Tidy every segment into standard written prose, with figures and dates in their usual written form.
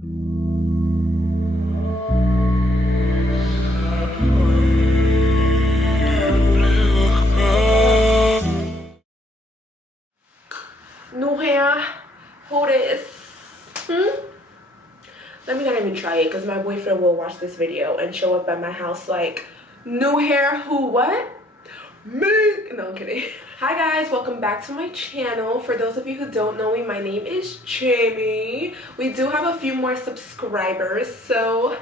New hair. Who this? Let me not even try it because my boyfriend will watch this video and show up at my house like, new hair, who, what? Me. No, I'm kidding. Hi guys, welcome back to my channel. For those of you who don't know me, my name is Jamie. We do have a few more subscribers, so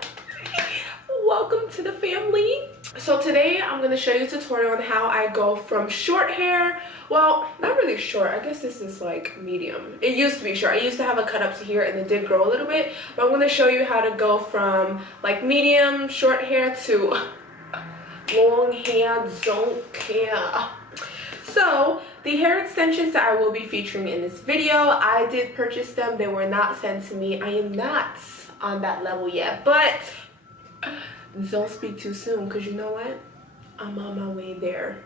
welcome to the family. So today I'm going to show you a tutorial on how I go from short hair, well, not really short, I guess this is like medium. It used to be short. I used to have a cut up to here and it did grow a little bit, but I'm going to show you how to go from like medium short hair to long hair, don't care. So the hair extensions that I will be featuring in this video, I did purchase them. They were not sent to me. I am not on that level yet, but don't speak too soon because you know what? I'm on my way there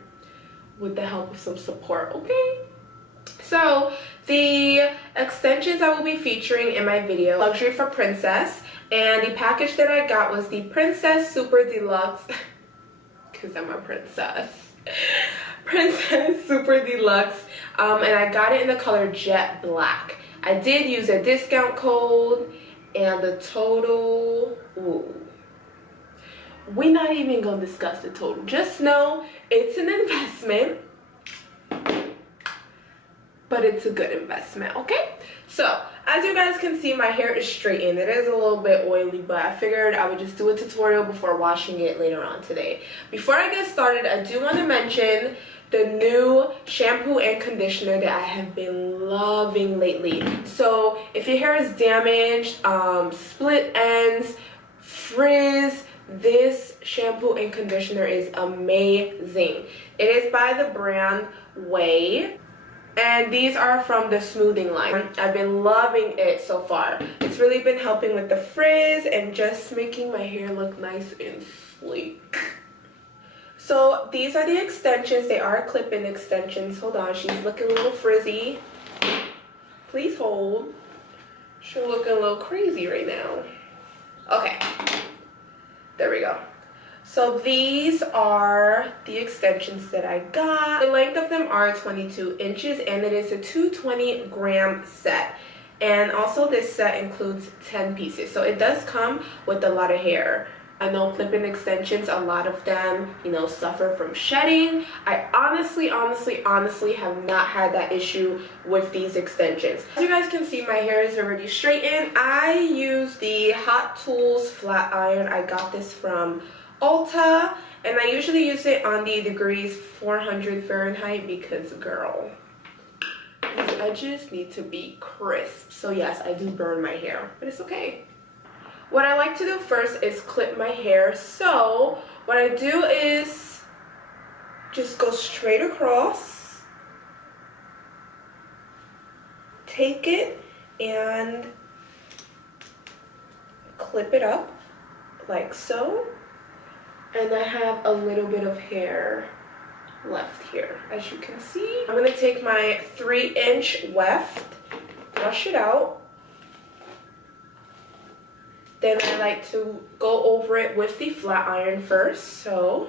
with the help of some support, okay? So the extensions I will be featuring in my video, Luxury for Princess, and the package that I got was the Princess Super Deluxe, because I'm a princess. Princess Super Deluxe, and I got it in the color Jet Black. I did use a discount code, and the total, ooh, we're not even gonna discuss the total. Just know it's an investment, but it's a good investment, okay? So as you guys can see, my hair is straightened. It is a little bit oily, but I figured I would just do a tutorial before washing it later on today. Before I get started, I do want to mention the new shampoo and conditioner that I have been loving lately. So if your hair is damaged, split ends, frizz, this shampoo and conditioner is amazing. It is by the brand Way, and these are from the smoothing line. I've been loving it so far. It's really been helping with the frizz and just making my hair look nice and sleek. So these are the extensions. They are clip-in extensions. Hold on, she's looking a little frizzy. Please hold. She's looking a little crazy right now. Okay. There we go. So these are the extensions that I got. The length of them are 22 inches and it is a 220-gram set. And also this set includes 10 pieces. So it does come with a lot of hair. I know clip-in extensions, a lot of them, you know, suffer from shedding. I honestly have not had that issue with these extensions. As you guys can see, my hair is already straightened. I use the Hot Tools flat iron. I got this from Ulta, and I usually use it on the degrees 400 Fahrenheit because, girl, these edges need to be crisp. So yes, I do burn my hair, but it's okay. What I like to do first is clip my hair. So what I do is just go straight across, take it and clip it up like so. And I have a little bit of hair left here, as you can see. I'm gonna take my 3-inch weft, brush it out. Then I like to go over it with the flat iron first, so.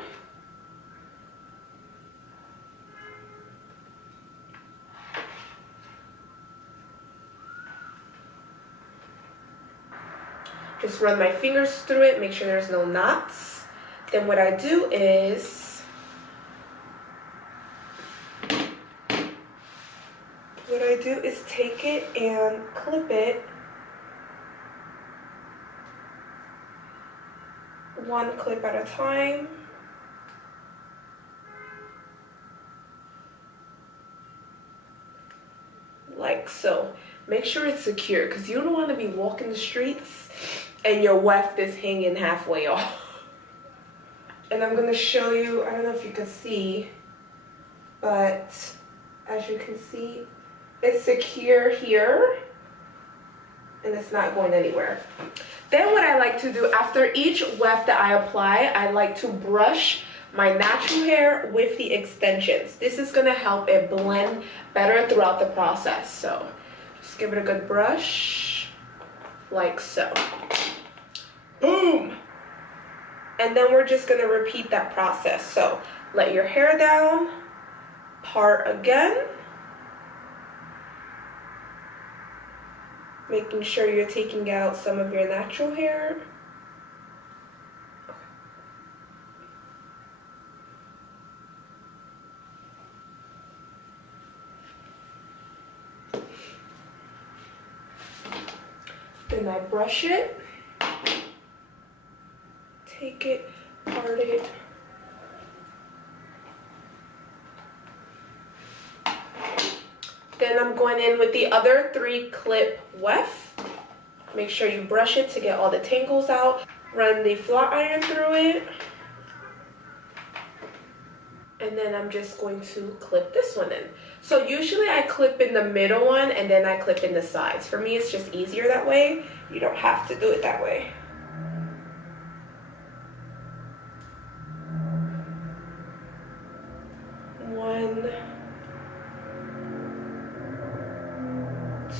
Just run my fingers through it, make sure there's no knots. Then what I do is, take it and clip it one clip at a time. Like so. Make sure it's secure because you don't want to be walking the streets and your weft is hanging halfway off. And I'm going to show you, I don't know if you can see, but as you can see, it's secure here and it's not going anywhere. Then what I like to do after each weft that I apply, I like to brush my natural hair with the extensions. This is going to help it blend better throughout the process. So just give it a good brush. like so. Boom! And then we're just gonna repeat that process. So let your hair down, part again, making sure you're taking out some of your natural hair. Then I brush it, take it, part it. Then I'm going in with the other 3 clip weft. Make sure you brush it to get all the tangles out. Run the flat iron through it. And then I'm just going to clip this one in. So usually I clip in the middle one and then I clip in the sides. For me, it's just easier that way. You don't have to do it that way. One,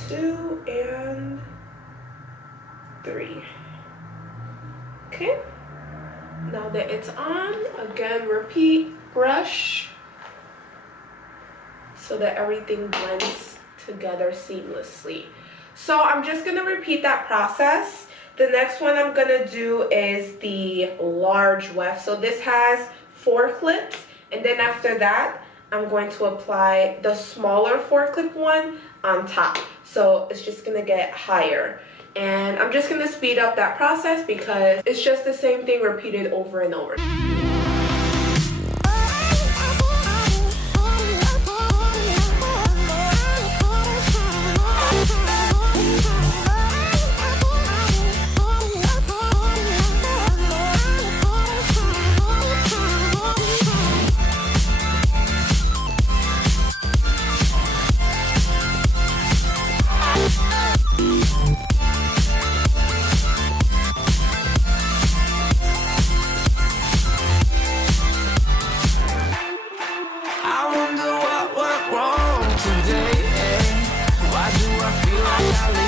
2, and 3. Okay. Now that it's on, again, repeat, brush, so that everything blends together seamlessly. So I'm just gonna repeat that process. The next one I'm gonna do is the large weft. So this has 4 clips, and then after that, I'm going to apply the smaller 4 clip one on top. So it's just gonna get higher. And I'm just gonna speed up that process because it's just the same thing repeated over and over.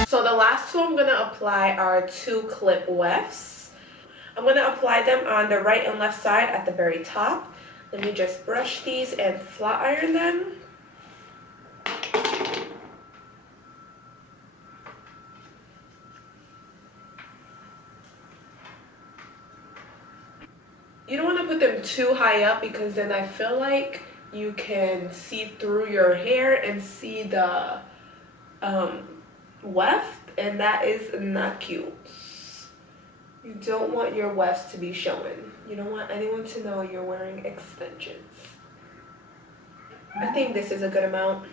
So the last 2 I'm going to apply are 2 clip wefts. I'm going to apply them on the right and left side at the very top. Let me just brush these and flat iron them. You don't want to put them too high up because then I feel like you can see through your hair and see the weft, and that is not cute. You don't want your wefts to be showing. You don't want anyone to know you're wearing extensions. I think this is a good amount.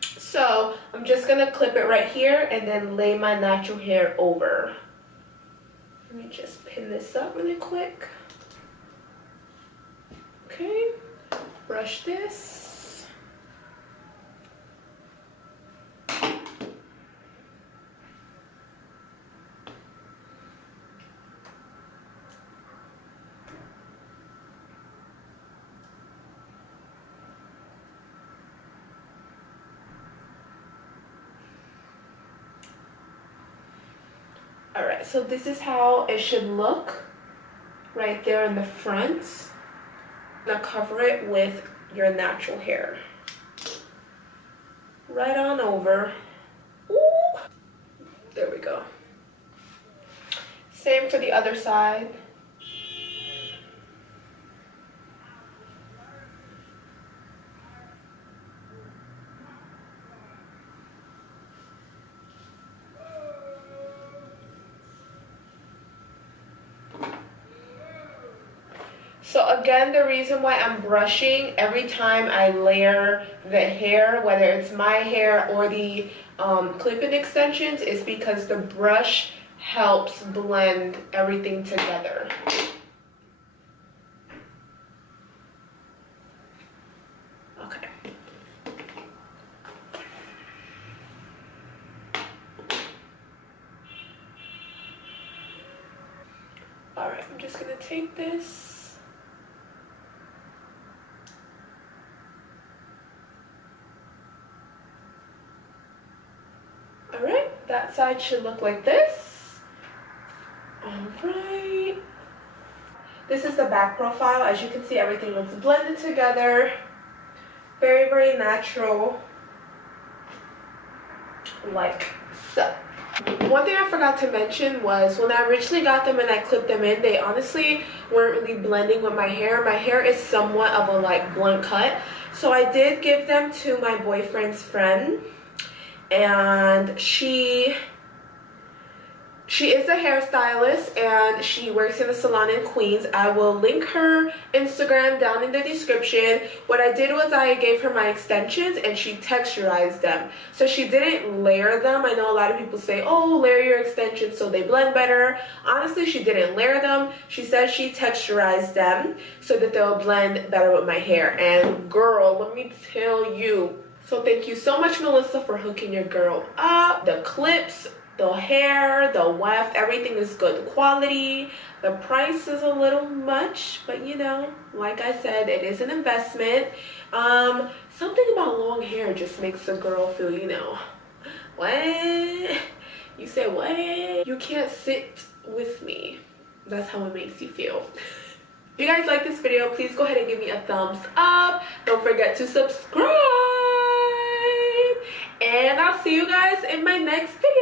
So I'm just gonna clip it right here and then lay my natural hair over. Let me just pin this up really quick. Okay, brush this. Alright, so this is how it should look right there in the front. Now cover it with your natural hair. Right on over. Ooh. There we go. Same for the other side. So again, the reason why I'm brushing every time I layer the hair, whether it's my hair or the clip-in extensions, is because the brush helps blend everything together. Okay. All right, I'm just gonna take this. Alright, that side should look like this. right. This is the back profile. As you can see, everything looks blended together. Very, very natural. Like so. One thing I forgot to mention was when I originally got them and I clipped them in, they honestly weren't really blending with my hair. My hair is somewhat of a like blunt cut. So I did give them to my boyfriend's friend, and she is a hairstylist and she works in a salon in Queens. I will link her Instagram down in the description. What I did was I gave her my extensions and she texturized them. So she didn't layer them. I know a lot of people say, oh, layer your extensions so they blend better. Honestly, she didn't layer them. She said she texturized them so that they'll blend better with my hair. And girl, let me tell you. So thank you so much, Melissa, for hooking your girl up. The clips, the hair, the weft, everything is good quality. The price is a little much, but you know, like I said, it is an investment. Something about long hair just makes a girl feel, you know, what? You say what? You can't sit with me. That's how it makes you feel. If you guys like this video, please go ahead and give me a thumbs up. Don't forget to subscribe. And I'll see you guys in my next video.